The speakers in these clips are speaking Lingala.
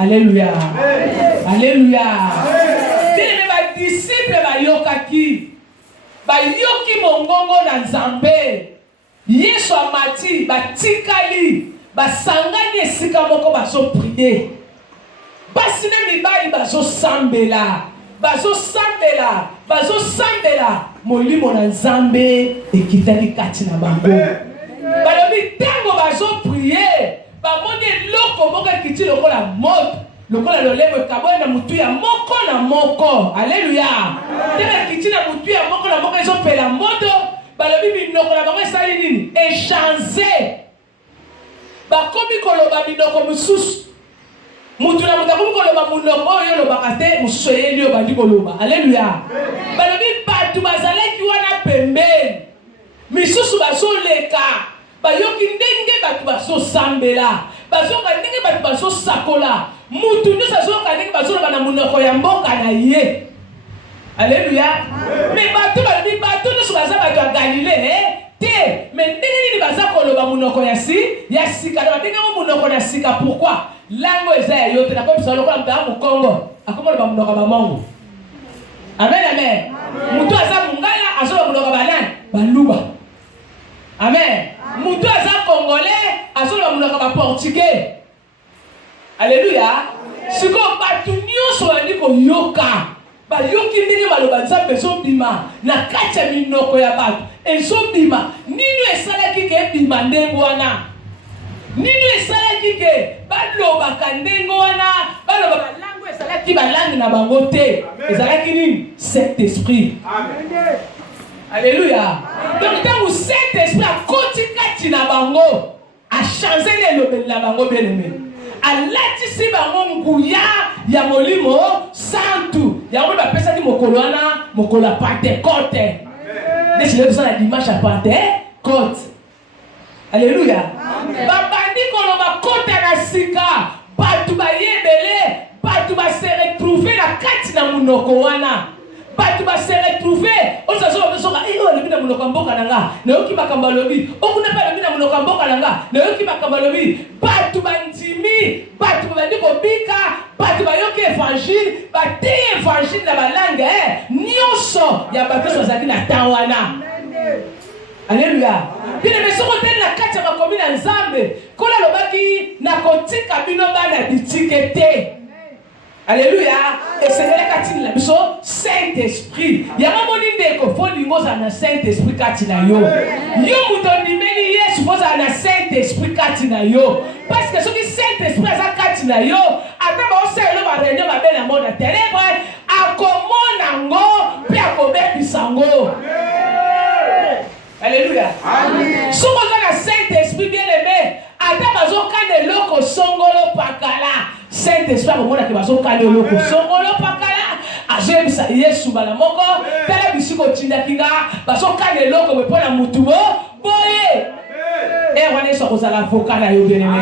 Alléluia. Alléluia. Les disciples bayokaki. Bayoki mongongo na Nzambe. Yesu amati batikali. Basangani esika moko baso prier. Basine mibali baso sambela. Baso sambela. Molimo na Nzambe ekitaki kati na bango. Balobi tango baso prier. Bamoni loko moko ekiti lokola moto. Lokola lolemo kaboya na mutu ya moko na moko. Alléluia. Tena ekiti na mutu ya moko na moko ezopela moto. Balobi minoko na bango esali nini? Échanger. Bakomi koloba minoko mususu. Mutu na mutu akomi koloba munoko oyo lobaka te mususu eyeli oyo bandi koloba. Alléluia. Balobi batu bazalaki wana pembeni. Misusu bazoleka. Bayoki ndenge batu baso sambela. Bazoka ndenge batu baso sakola. Mutu nyonso azoka ndenge bazoloba na munoko ya mboka na ye. Alléluia. Mais batu nyonso baza batu ya Galilée te. Mais ndenge nini baza koloba munoko ya sika. Ndenge mo munoko na sika. Pourquoi? Lango eza ya yote. Na kwa bisa lokola mtaa mukongo. Akoma loba munoko mamongo. Amen, amen. Mutu aza mungala azoloba munoko banani. Baluba. Amen. Mutu aza congolais azoloba munoko ba portugais. Alléluia. Siko batu nyonso bandi koyoka. Bayoki ndenge baloba Nzambe ezobima na kati ya minoko ya bato. Ezobima. Nini esalaki ke ebima ndenge wana? Nini esalaki ke balobaka ndenge wana? Baloba balango esalaki balangi na bango te. Ezalaki nini? Saint-Esprit. Amen. Alléluia. Donc quand Saint-Esprit a koti kati na bango, a changé les lobes la bango bien aimé. Alatisi bango nguya ya molimo santu. Ya ngo ba pesa ki mokolo wana, mokola Pentecôte. Dès que ça la dimanche à Pentecôte. Alléluia. Babandi koloba kota na sika, batu ba yebele, batu ba se retrouver na kati na munoko wana. Batu ba se retrouver, on se soka soka iyo le bina munoko mboka nanga. Na yoki bakamba lobi, okuna pa le bina munoko mboka nanga. Na yoki bakamba lobi, batu ba ndimi, batu ba ndiko bika, batu ba yoki évangile, ba te évangile na balanga nyonso ya batu sozaki na tawana. Alléluia. Bina mesoko tena na kati ya makomi na Nzambe, kola lobaki na kotika bino bana bitikete. Alléluia. Et c'est là qu'il a besoin Saint-Esprit. Il y a un moment où il faut le Saint-Esprit katina yo. Yo mutonimeli Yesu faut le Saint-Esprit katina yo. Parce que ce qui Saint-Esprit a katina yo, après on sait le va réunion va bien la mode ténèbre, a comment nango puis a combien bisango. Alléluia. Amen. Si on a le Saint-Esprit bien aimé, après bazo kane loko songolo pakala. Saint-Esprit au monde qui va s'occuper de l'eau pour songolo pakala. Ajem sa Yesu bala moko. Tala bisiko tinda kinga. Baso kane l'eau comme pour la mutubo. Boye. Et on est sur aux avocats là, bien aimé.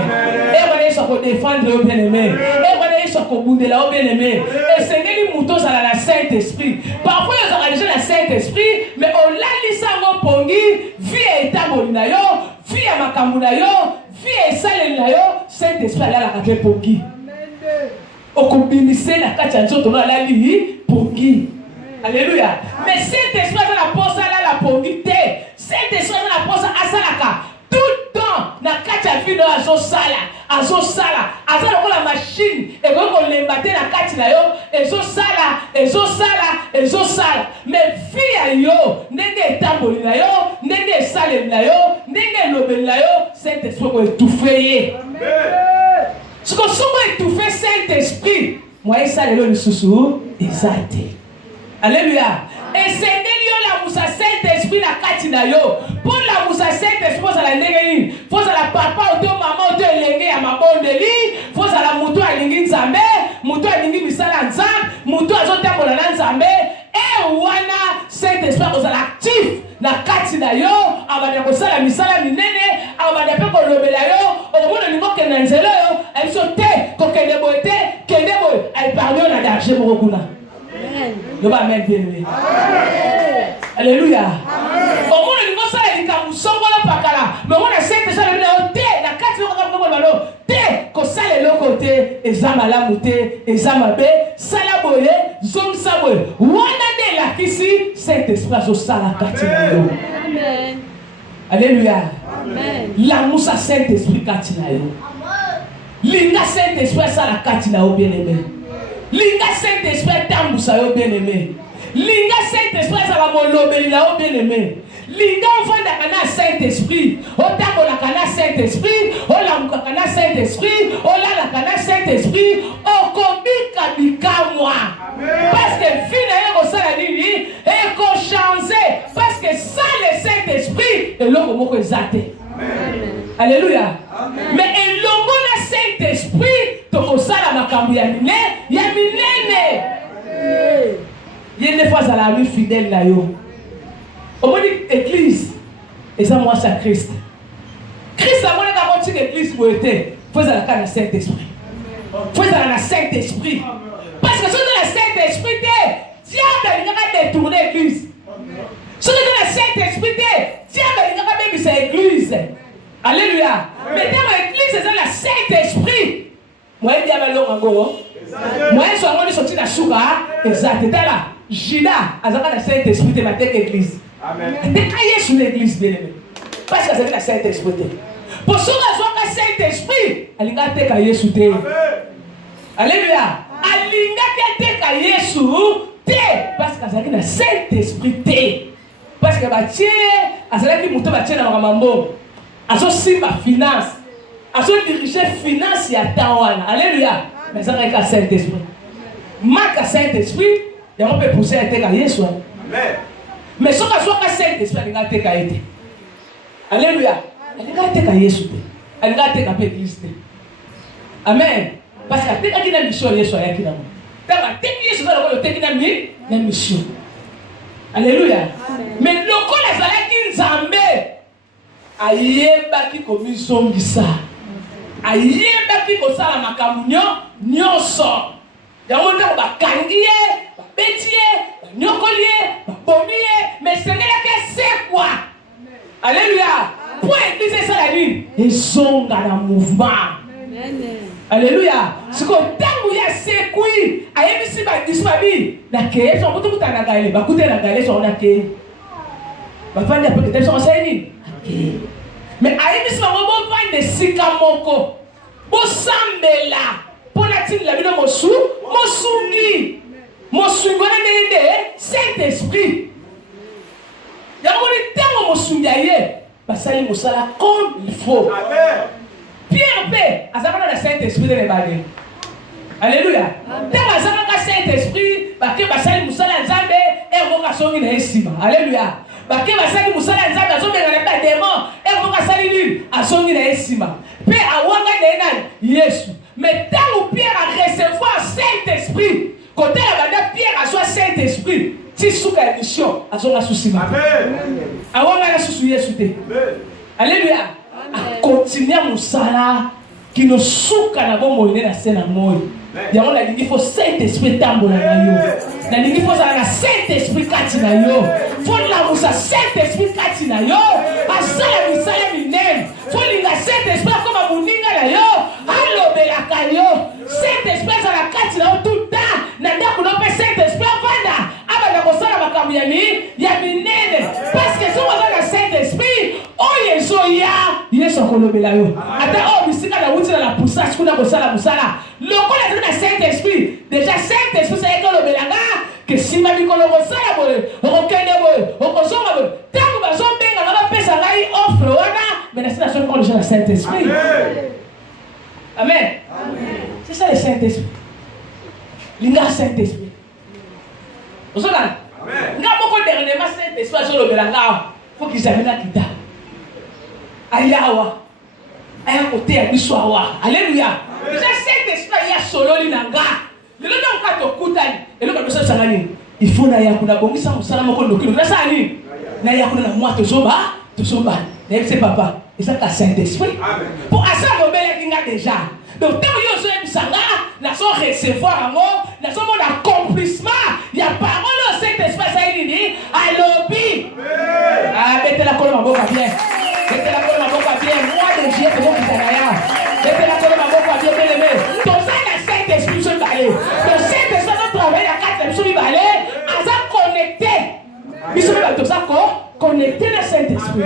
Et on est sur pour défendre bien aimé. Et on est sur pour bouder là, bien aimé. Et c'est les moutons à la Saint-Esprit. Parfois ils ont déjà la Saint-Esprit, mais on l'a laissé en pongi. Vie et tabolina yo, vie à makamuna yo, vie et salina yo. Saint-Esprit là la carte pongi. Okubinise na kati ya nzoto na la li pongi. Alléluia. Mais Saint-Esprit a la posa là la pongi te. Saint-Esprit a la posa asalaka tout le temps na kati ya vie na azosala azala la machine et ko lembate na kati na yo ezosala mais vie yo ndenge etamboli na yo ndenge esaleli na yo ndenge elobeli na yo Saint-Esprit ko étouffer. Amen. Ce que souvent étouffé Saint-Esprit, moi et ça le sous exacté. Alléluia. Et c'est la moussa Saint-Esprit la katina yo. Pour la moussa Saint-Esprit faut la ndenge faut la papa ou maman ou lenge ya mabondeli, faut la mutu alingi nzambe, mutu alingi misala nzambe, mutu azotambola na nzambe. Et wana Saint-Esprit faut la actif na katina yo, abana ko sala misala minene, abana pe ko lobela yo, au monde niveau que na nzelo yo, elle sote ko kende bote, kende boy, elle parle na danger mokuna. Amen. Yo ba amen bien aimé. Amen. Alléluia. Amen. Au monde niveau ça il ka musongola pakala, mais on a Saint-Esprit na te na katina ko ko balo, te ko sala loko te, ezama la mute, ezama be, salaboye, zone saboye. Wanade la kisi, Saint-Esprit zo sala katina yo. Amen. Alléluia. Amen. L'amour sa Saint-Esprit katina yo. Linga Saint-Esprit sala katina yo bien-aimé. Linga Saint-Esprit tambusa yo bien-aimé. Linga Saint-Esprit sala molobeli la yo bien-aimé. Linga ofanda kana Saint-Esprit, otako la kana Saint-Esprit, olamuka kana Saint-Esprit, olala kana Saint-Esprit, okobika bikamwa. Parce que vie na yo sala nini, eko changer parce que ça le Saint-Esprit elongo moko ezate. Alléluia. Mais elongo na Saint-Esprit tokosala makambo ya minene. Yene fois à la vie fidèle na yo. Au moins l'église, et ça moi c'est Christ. Christ a montré qu'à moitié l'église où était, faut ça la le Saint-Esprit. Faut ça la Saint-Esprit. Parce que si dans le Saint-Esprit, diable il va détourner l'église. Si dans le Saint-Esprit, diable il va même c'est l'église. Alléluia. Mais dans l'église c'est dans le Saint-Esprit. Moi il y a malheur encore. Moi je suis en sorti de la chouka, exact. Et là, Judas a le Saint-Esprit de la église. Amen. Décaillé sur l'église, bien aimé. Parce que c'est le Saint-Esprit. Pour ceux qui ont le Saint-Esprit, il a décaillé sur terre. Alléluia. Il a décaillé sur terre. Parce que c'est le Saint-Esprit. Parce que c'est qui mouton dans le mambo. C'est ma finance. C'est diriger finance à Tawana. Alléluia. Mais c'est le Saint-Esprit. Marque le Saint-Esprit, il y a un peu poussé à décaillé sur. Amen. Mais ce que je fais, c'est que je vais alléluia. Elle va te Jésus. Elle va te l'église. Amen. Parce que tu as une mission, tu as une mission. Alléluia. Mais le coup les allait qui nzambe ayeba ki commission gisa. Ayeba ki kosala makamunyo nyonso. Yango nda ba kangiye, ba betiye, nyokolie, bomie, mais c'est que c'est quoi? Alléluia. Pour égliser ça la nuit, ils sont dans le mouvement. Alléluia. Ce que tant il y a c'est quoi? Aïe si ba dispabi, la que sont tout à la galère, ba coûter la galère sur la que. Ba faire des peut-être sont enseigné. Mais aïe si ba bon vendre sikamoko. Bo sambela. Pour la tine la vie de Mosu, Mosungi, Mosungi, Saint-Esprit. Il y a un temps où Mosungi aille, parce qu'il faut ça comme il faut. Pierre P, à ça le Saint-Esprit de l'évangile. Alléluia. Tant à ça le Saint-Esprit, parce que Basali Moussala Nzambe est vocation in estima. Alléluia. Parce que Basali Moussala Nzambe a sommet dans les démons est vocation in asongi na estima. Pe awanga denan Yesu. Mais tant où Pierre a recevoir Saint-Esprit, côté la bande Pierre a soit Saint-Esprit, si sous la mission, a son souci. Amen. Awanga la souci Yesu te. Alléluia. A continuer mon sala qui nous souka na bon moïne na scène à moi. Il y a il faut Saint-Esprit tambola na yo. Il faut ça na Saint-Esprit katina yo. Faut la musa Saint-Esprit katina yo. Asala misala minen. Faut linga Saint-Esprit comme amuninga na yo. Allo belaka yo. Saint-Esprit ça la katina yo tout le temps. Na ndako no pe Saint-Esprit vanda. Aba na kosala makambo ya minene. Parce que si on a le Saint-Esprit, oh yesoya, yeso kolobela yo. Ata oh bisika na wuti na la poussage kuna kosala musala. Lokola le Saint-Esprit, déjà Saint-Esprit c'est que le belanga que si ma bikolo kosala boye, okende boye, okosoma boye. Tango bazombenga na pesa ngai offre wana, mais c'est la seule fois le Saint-Esprit. Amen. C'est ça le Saint-Esprit. Linga Saint-Esprit. Vous savez? Amen. Nga beaucoup dernièrement Saint-Esprit sur le belanga, faut qu'ils amènent la kita. Ayawa. Aya côté à biswawa. Alléluia. Déjà Saint-Esprit ya solo linanga. Le nom ka to kutani. Et le ka dosa sangani. Il faut na ya kuna bongisa musala moko ndokilo. Na sani. Na ya kuna na moi to soba. Na c'est papa. Et ça ka Saint-Esprit. Amen. Pour asa robele kinga déjà. Donc tant yo so ebisanga, na so recevoir amour, na so mon accomplissement. Il y a parole au Saint-Esprit ça ini alobi. Ah, mettez la colonne en boca bien. Mettez la colonne en boca bien. Moi de Dieu, c'est bon qui s'en a. Mettez la colonne en boca bien, bien aimé. connecté à Saint-Esprit.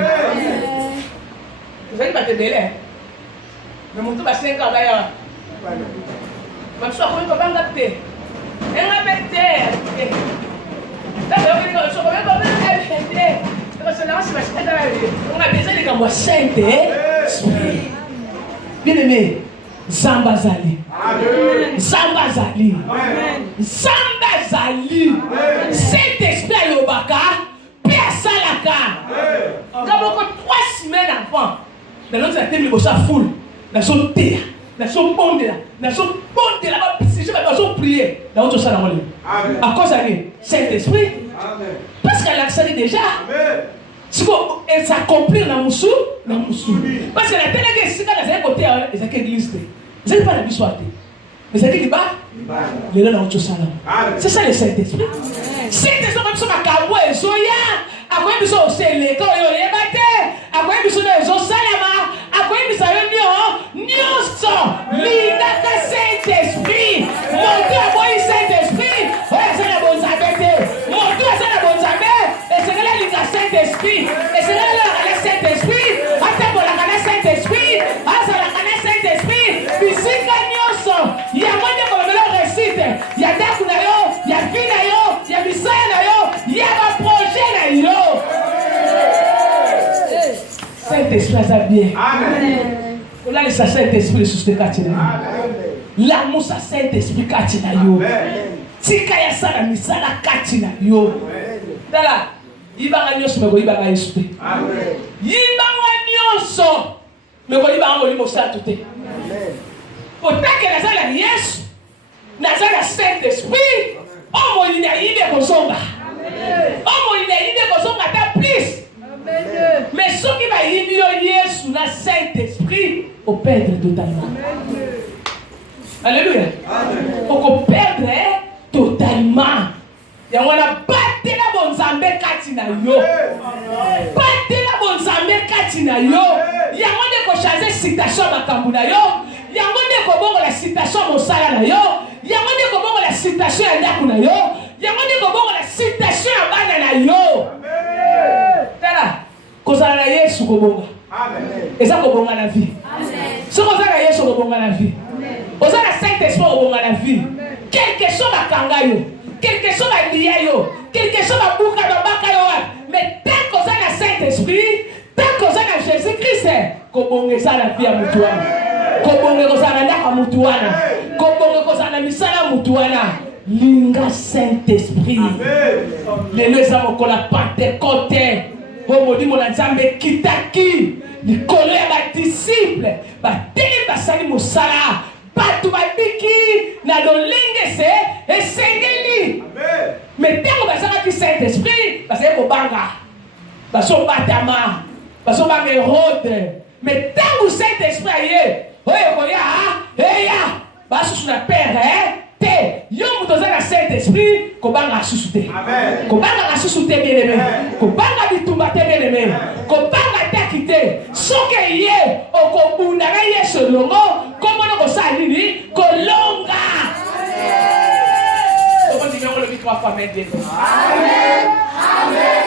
Vous allez pas te bêler. Mais mon tour va 5 ans. Je suis comme papa ngapte. On a besoin de comme Saint-Esprit. Bien aimé, Zamba Zali. Zamba Zali. Zamba Zali. Saint-Esprit à Yobaka, Père Salaka. Comme on 3 semaines avant, dans l'autre thème, il y a foule. Dans son thé, dans son bonde là, dans son bonde là, si je vais prier, dans l'autre salle à cause de Saint-Esprit. Parce qu'elle a accéléré déjà. Elle s'accomplit dans le sou. Parce que la télé est ici, quand elle est à côté, elle est église. Vous n'avez pas la vie mais c'est qui bat? Les gens dans l'autre salle. C'est ça le Saint-Esprit. Saint-Esprit, comme ça, ma cabou et soya. À quoi ils sont au célé, quand ils ont battu, à quoi ils sont au salama, à quoi ils sont au Nyoso, l'Inaka Saint-Esprit, mon Dieu a envoyé Saint-Esprit, c'est la bonne zabette, mon Dieu c'est la bonne zabette, et c'est là l'Inaka Saint-Esprit, et c'est là le Saint-Esprit, attends pour la Saint-Esprit, à ça la Saint-Esprit, Bisika Nyoso, il y a moins de comme le récite, il y a Dakunayo, il y a Vinayo, il y a Bisaya, il y a un projet là. Saint-Esprit, ça bien. Amen. On a le Saint-Esprit sur ce quartier. L'amour, ça Saint-Esprit, quartier. Tika ya sana misala quartier. Dala, il va gagner ce que il va gagner ce. Amen. Il va gagner ce. Mais il va gagner ce tout. Autant que la salle Yesu, la salle Saint-Esprit, oh mon il a idée comme ça. Oh mon il a idée comme ça ta plus. Mais ce qui va y vivre sous la Saint-Esprit, au perdre totalement. Alléluia. Au perdre totalement. Et on a battu la bonne zambe katina yo. Battu la bonne zambe katina yo. Il y a moins de changer citation makambuna yo. Il y a moins de comment la citation mosala na yo. Il y a moins de comment la citation ya ndakuna yo. Il y a moins de comment la citation ya bana na yo. Tala, kozala na Yesu kobonga. Amen. Eza kobonga na vie. Amen. Ce kozala na Yesu kobonga na vie. Ozala na Saint-Esprit kobonga na vie. Quelque chose bakanga yo, quelque chose balia yo, quelque chose babuka babaka yo. Mais tant kozala na Saint-Esprit, tant kozala na Jésus-Christ, kobonga eza na vie ya mutu wana. Kobonga kozala na ka mutu wana. Kobonga kozala na misala mutu wana. Linga Saint-Esprit. Les deux hommes qu'on a Pentecôte. Au modi mon nzambe kitaki. Les collègues les disciples. Bateli basali mosala. Batu babiki na dolenge se esengeli. Mais tant que ça qui Saint-Esprit, parce que banga. Baso batama. Baso banga Hérode. Mais tant que Saint-Esprit aye. Oye koya, eya. Baso sur la père hein. Yo mutoza na Saint-Esprit kobanga susute. Amen. Kobanga susute bien aimé. Kobanga bitumba te bien aimé. Kobanga takite. Soke ye okobunda na Yesu longo komo no kosalini kolonga. Amen. Comment dire le micro à bien. Amen. Amen.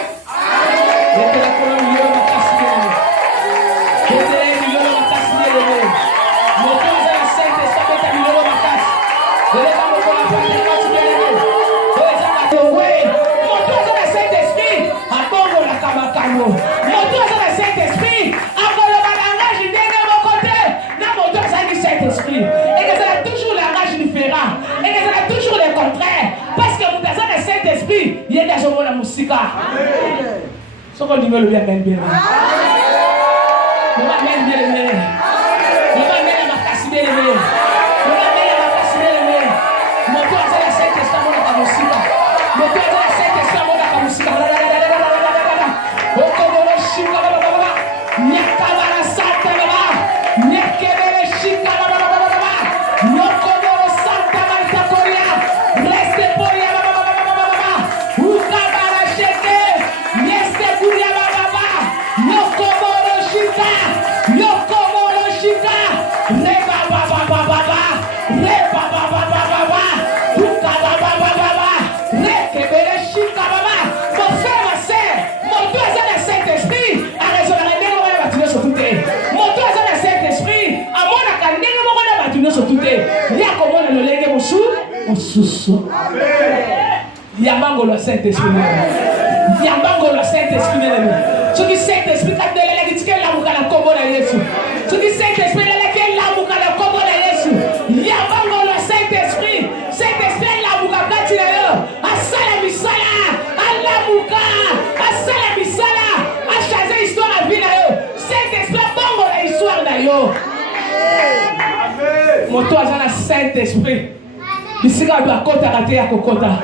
Il y a des gens qui ont la musique. Ce qu'on dit, le bien bien. Le bien bien. Yoko ya komona lolenge mosusu. Yamango le Saint-Esprit. Yamango le Saint-Esprit. Ce qui Saint-Esprit quand elle est dit que la muka la kombo na Yesu. Ce qui Saint-Esprit elle est que la muka la kombo na Yesu. Yamango le Saint-Esprit. Saint-Esprit la muka kati na yo. Asala misala, ala muka, asala misala, a changer histoire la vie na yo. Saint-Esprit bango la histoire na yo. Moto azana Saint-Esprit. Bisika doit kota kate ya kokota.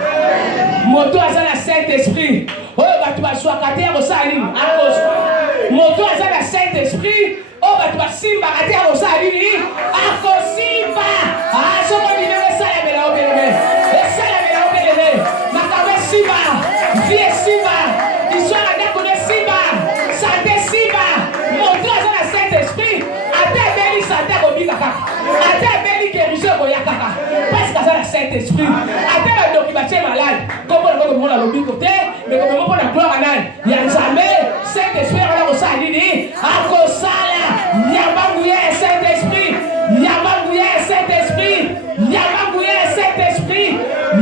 Moto azana Saint-Esprit. Oh batu baswa kate ya kosali akos. Moto azana Saint-Esprit. Oh batu basimba kate ya kosali akosimba. Ah soko ni newe sala bela obelebe. Sala bela obelebe. Makabe simba. Vie simba. Iswa na kone simba. Santé simba. Moto azana Saint-Esprit. Ate beli santé ko bika kaka. Ate beli guérison ko yakaka. Parce que ça le Saint-Esprit. Ate ba doki ba tient malade. Comment on va le côté mais comment on a gloire à nan. Il y a jamais Saint-Esprit on a ko sa nini. Akosala. Yabangouye Saint-Esprit. Yabangouye Saint-Esprit. Yabangouye Saint-Esprit.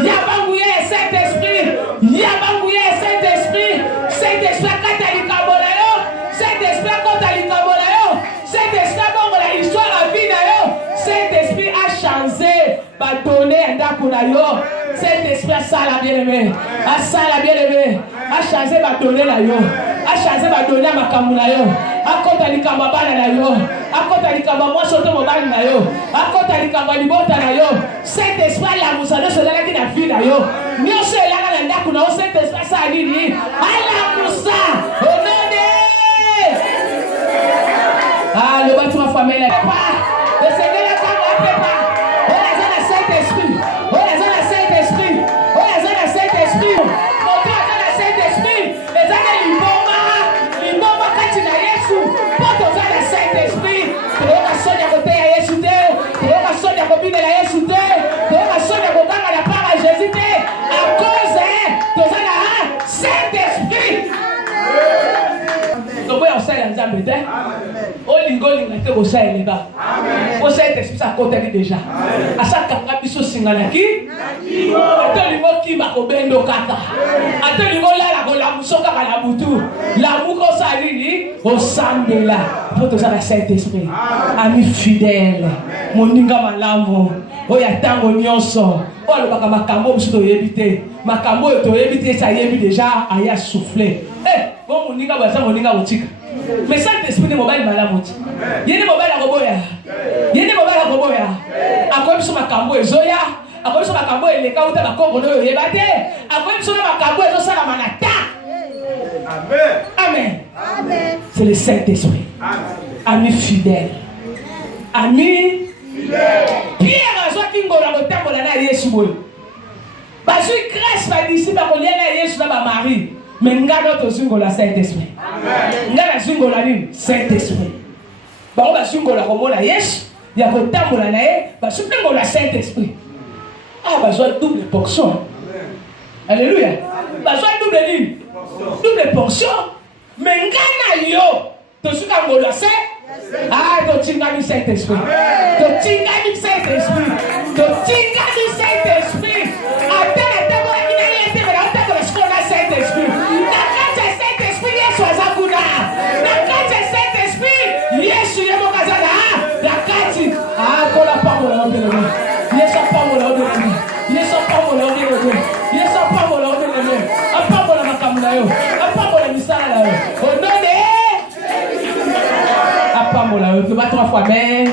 Yabangouye Saint-Esprit. Yabangouye Saint-Esprit. Saint-Esprit katali kabola yo. Saint-Esprit katali kabola yo. Saint-Esprit bongo la histoire la vie na yo. Saint-Esprit a changé, va donner un dako na yo. Saint-Esprit a ça la bien-aimé. A ça la bien-aimé. A changé, va donner la yo. A changé, va donner à ma kamuna yo. A kota li kamabana na yo. A kota li kamamwa soto mobali na yo. A kota li kamalibota na yo. Saint-Esprit la musano se la ki na vie na yo. Nyo se la na ndako na yo. Saint-Esprit sa nini. Ala musa. Onone. Ah, le bâtiment ma famille là. Le Seigneur est comme la prépa. On a le Saint-Esprit. On a le Saint-Esprit. On a le Saint-Esprit. On a le Saint-Esprit. Les années Limoma, quand tu as Yesu, quand on a le Saint-Esprit, tu as sonné à côté à Yesu, tu as sonné à côté à Yesu, tu as sonné à côté à la part à Jésus, à cause de le Saint-Esprit. Donc, on sait l'ensemble, Olingo lingate bosa eleba. Bosa Saint-Esprit ça côté déjà. À chaque kaka biso singalaki. Atolingo ki makobendo kaka. Atolingo la ko la musoka kala butu. La muko salini osambela. Pour tout ça la Saint-Esprit. Ami fidèle. Moninga malamu. Oya tango nyonso. Olo baka makambo biso to yebite. Makambo to yebite ça yebi déjà aya souffler. Bon moninga baza moninga botika. Mais Saint-Esprit de mobile malamuti. Yene mobile akoboya. Yene mobile akoboya. Akobi so makambo ezoya. Akobi so makambo eleka uta bakongo no yebate. Akobi so makambo ezosala manata. Amen. Amen. Amen. C'est le Saint-Esprit. Ami fidèle. Ami fidèle. Pierre azwa kingola kotambola na Yesu boy. Bazui grâce ba disciple akolia na Yesu na ba Marie. Mais ngano to zingola Saint-Esprit. Amen. Ngana zingola ni Saint-Esprit. Ba on ba zingola komona Yesu, ya kotambola na ye, ba zingola Saint-Esprit. Ah ba zo double portion. Alléluia. Ba zo double ligne. Double portion. Mais ngana yo to zingola Saint. Ah to tingani Saint-Esprit. To tingani Saint-Esprit. To tingani Saint-Esprit. Saint-Esprit. Saint-Esprit, Yesu azakuna. Nakati Saint-Esprit, Yesu yemo kazana. Nakati kola pamola obeleme. Yesu pamola obeleme. Yesu pamola obeleme. Yesu pamola obeleme. Apamola makamuna yo. Apamola misala yo. Onone. Apamola yo. Tu vas 3 fois mais.